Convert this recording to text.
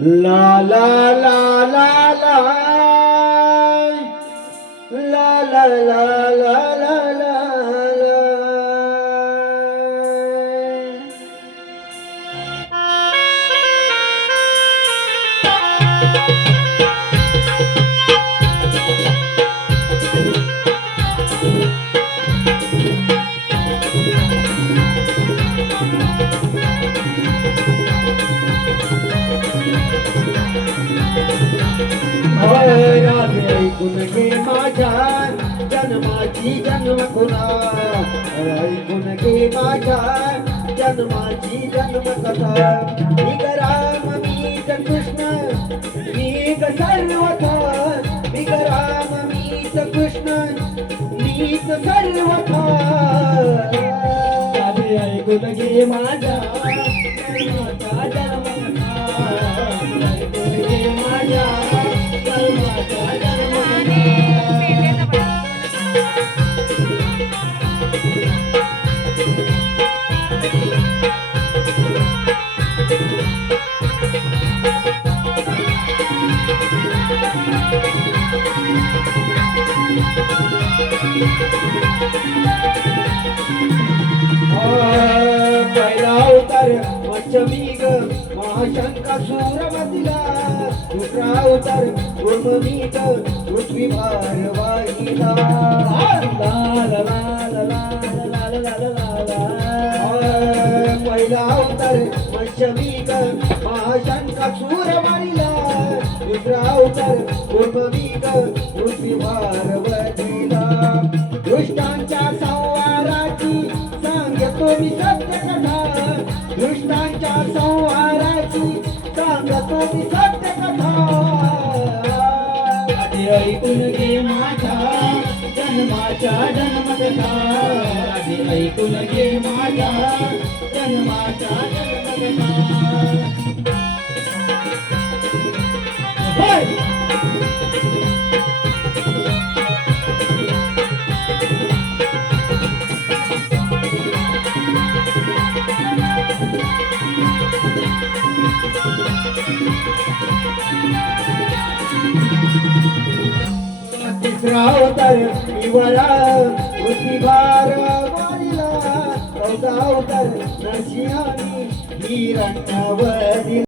ला ला ला ला ला ला ला ला ला ला ला ला. राधे ऐकून घे माझ्या जन्माची जन्म खुणा, ऐकून घे माझ्या जन्माची जन्मकथा. निग राम मीच कृष्ण मीच सर्वथा, निग राम मीच कृष्ण मीच सर्वथा. राधे ऐकून घे माझ्या जन्माचा जन्मकथा, ऐकून घे माझ्या पहिला अवतार पंचमी ग महाशंकासूर मधला, दुसरा अवतार उर्मी ग पृथ्वी भार वाहिला. पहिला अवतार पंचमी ग महाशंकासूर मधला, दुसरा अवतार उर्मी ग पृथ्वी भार वाहिला. दुष्टांच्या संहाराची सांगतो मी सत्य कथा, दुष्टांच्या संहाराची सांगतो मी सत्य कथा. राधे ऐकून घे माझ्या जन्माच्या जन्मकथा, राधे ऐकून घे माझ्या जन्माच्या जन्मकथा. तिसरा अवतार पिवळा पृथ्वी भार वाहिला, चौथा अवतार नरसिंहानी हिरण्यवधी.